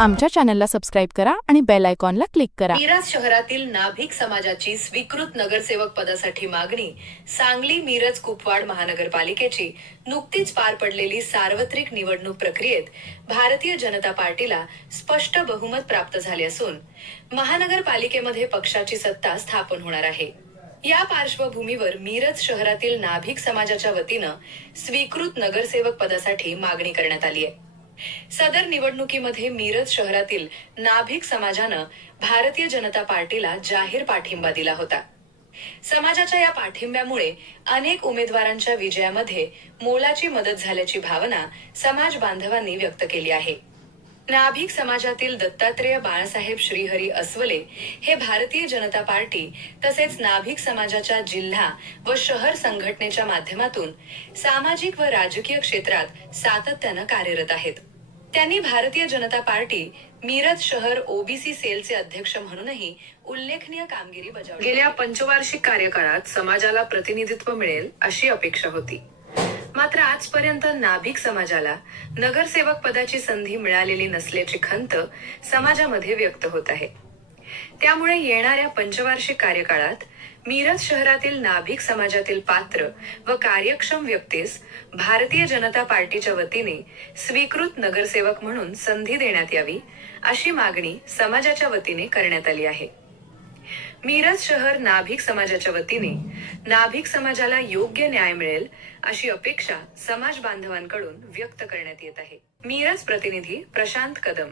आमच्या चॅनलला सबस्क्राईब करा आणि बेल आयकॉनला क्लिक करा। मिरज शहरातील नाभिक समाजाची स्वीकृत नगरसेवक पदासाठी मागणी सांगली मिरज कुपवाड महानगरपालिकेची नुकतीच पार पडलेली सार्वत्रिक निवडणूक प्रक्रियेत भारतीय जनता पार्टीला स्पष्ट बहुमत प्राप्त झाले असून महानगरपालिकेमध्ये पक्षाची सत्ता स्थापन होणार आहे। या पार्श्वभूमीवर मिरज शहरातील नाभिक समाजाच्या वतीनं स्वीकृत नगरसेवक पदासाठी मागणी करण्यात आली आहे। सदर निवडणुकीमध्ये मिरज शहरातील नाभिक समाजानं भारतीय जनता पार्टीला जाहीर पाठिंबा दिला होता। समाजाच्या या पाठिंब्यामुळे अनेक उमेदवारांच्या विजयामध्ये मोलाची मदत झाल्याची भावना समाज बांधवांनी व्यक्त केली आहे। नाभिक समाजातील दत्तात्रेय बाळासाहेब श्रीहरी अस्वले हे भारतीय जनता पार्टी तसेच नाभिक समाजाच्या जिल्हा व शहर संघटनेच्या माध्यमातून सामाजिक व राजकीय क्षेत्रात सातत्यानं कार्यरत आहेत। त्यांनी भारतीय जनता पार्टी मिरज शहर ओबीसी सेलचे अध्यक्ष म्हणूनही उल्लेखनीय कामगिरी बजावली। गेल्या पंचवार्षिक कार्यकाळात समाजाला प्रतिनिधित्व मिळेल अशी अपेक्षा होती, मात्र आजपर्यंत नाभिक समाजाला नगरसेवक पदाची संधी मिळालेली नसल्याची खंत समाजामध्ये व्यक्त होत आहे। त्यामुळे येणाऱ्या पंचवार्षिक कार्यकाळात मिरज शहरातील नाभिक समाजातील पात्र व कार्यक्षम व्यक्तीस भारतीय जनता पार्टीच्या वतीने स्वीकृत नगरसेवक म्हणून संधी देण्यात यावी अशी मागणी समाजाच्या वतीने करण्यात आली आहे। मिरज शहर नाभिक समाजाच्या वतीने नाभिक समाजाला योग्य न्याय मिळेल अशी अपेक्षा समाज बांधवांकडून व्यक्त करण्यात येत आहे। मिरज प्रतिनिधी प्रशांत कदम।